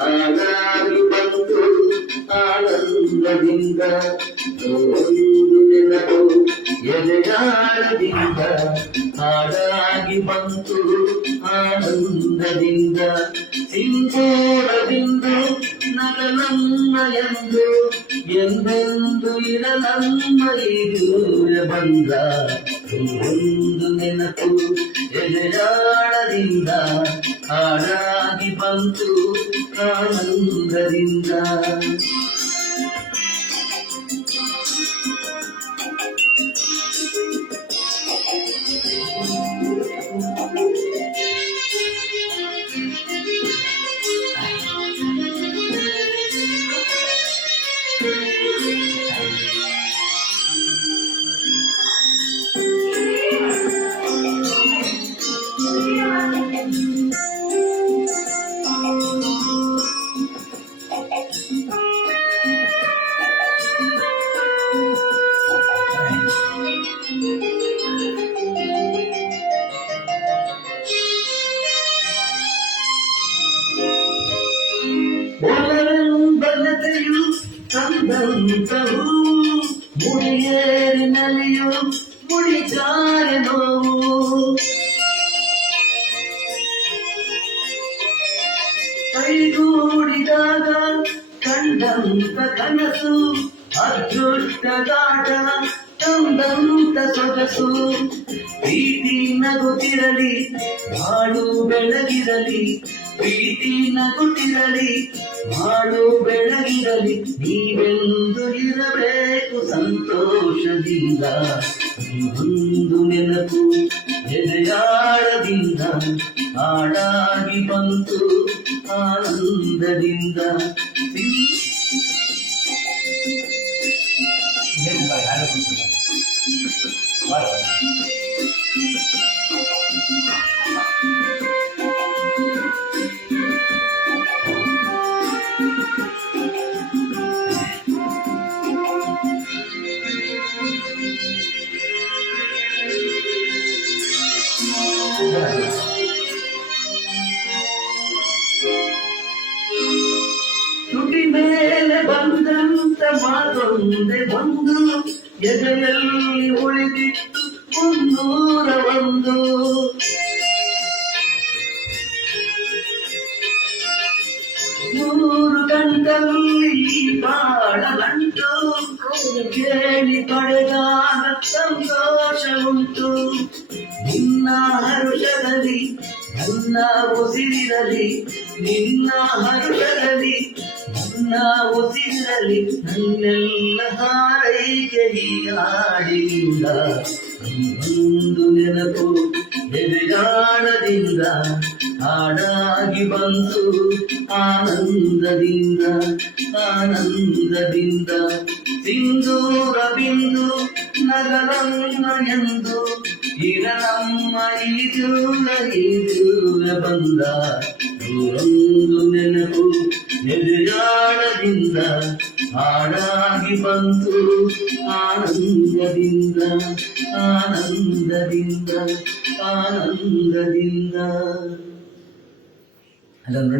ಹಾಗಾಗಿ ಬಂತು ಆನಂದದಿಂದ ಒಂದು ನೆನಪು ಎದೆಯಾಳದಿಂದ ಹಾಗಾಗಿ ಬಂತು ಆನಂದದಿಂದ ಸಿಂಧೂರದಿಂದ ನಗನಮ್ಮ ಎಂದು ಎಂದೆಂದು ಇರಲಮ್ಮ ಇದು ಬಂದ ಒಂದು ನೆನಪು ಎದೆಯಾಳದಿಂದ ಹಾಗಾಗಿ ಬಂತು ಆನಂದದಿಂದ ಬಲತೆಯು ತಂದಂತವು ಮುಡಿಯೇರಿನಲ್ಲಿಯೂ ಮುಡಿಚಾರ ನೋವು ಕೈಗೂಡಿದಾಗ ಕಂಡಂತ ಕನಸು ಅದೃಷ್ಟದಾಟ ತಂದಂತ ಸೊಗಸು ಪ್ರೀತಿ ನಗುತ್ತಿರಲಿ ಬಾಳು ಬೆಳಗಿರಲಿ ಪ್ರೀತಿ ನಗುತ್ತಿರಲಿ ಬಾಳು ಬೆಳಗಿರಲಿ ನೀವೆಂದು ಇರಬೇಕು ಸಂತೋಷದಿಂದ ಒಂದು ನೆನಪು ಎದೆಯಾಳದಿಂದ ಹಾಡಾಗಿ ಬಂತು ಆನಂದದಿಂದ ತುಟಿ ಮೇಲೆ ಬಂದಂತ ಮಾತೊಂದೆ ಒಂದು ಎದೆಯಲ್ಲಿ ಉಳಿದಿತ್ತು 101 ಮೂರು ಗಂಟಲ್ಲಿ ಬಾಳಲಂಟು ಕೇಳಿ ಪಡೆದಾಗ ಸಂತೋಷ ಉಂಟು ನಿನ್ನ ಹರುಷದಲ್ಲಿ ನನ್ನ ಉಸಿರಿರಲಿ ನಿನ್ನ ಹರುಷದಲ್ಲಿ ನನ್ನ ಉಸಿರಿರಲಿ ನನ್ನೆಲ್ಲ ಹಾರೈಕೆ ಹಾಡಿನಿಂದ ಒಂದು ನೆನಪು ಎದೆಗಾಳದಿಂದ ಹಾಡಾಗಿ ಬಂತು ಆನಂದದಿಂದ ಆನಂದದಿಂದ ಸಿಂಧೂರ ಬಿಂದು ನಗಲಮ್ಮ ಎಂದು ಇರಲಮ್ಮ ಈ ದೂರ ಬಂದ ಒಂದು ನೆನಪು ಎದೆಯಾಳದಿಂದ ಹಾಡಾಗಿ ಬಂತು ಆನಂದದಿಂದ ಆನಂದದಿಂದ ಆನಂದದಿಂದ. ಅಲ್ಲ ನೋಡಿ.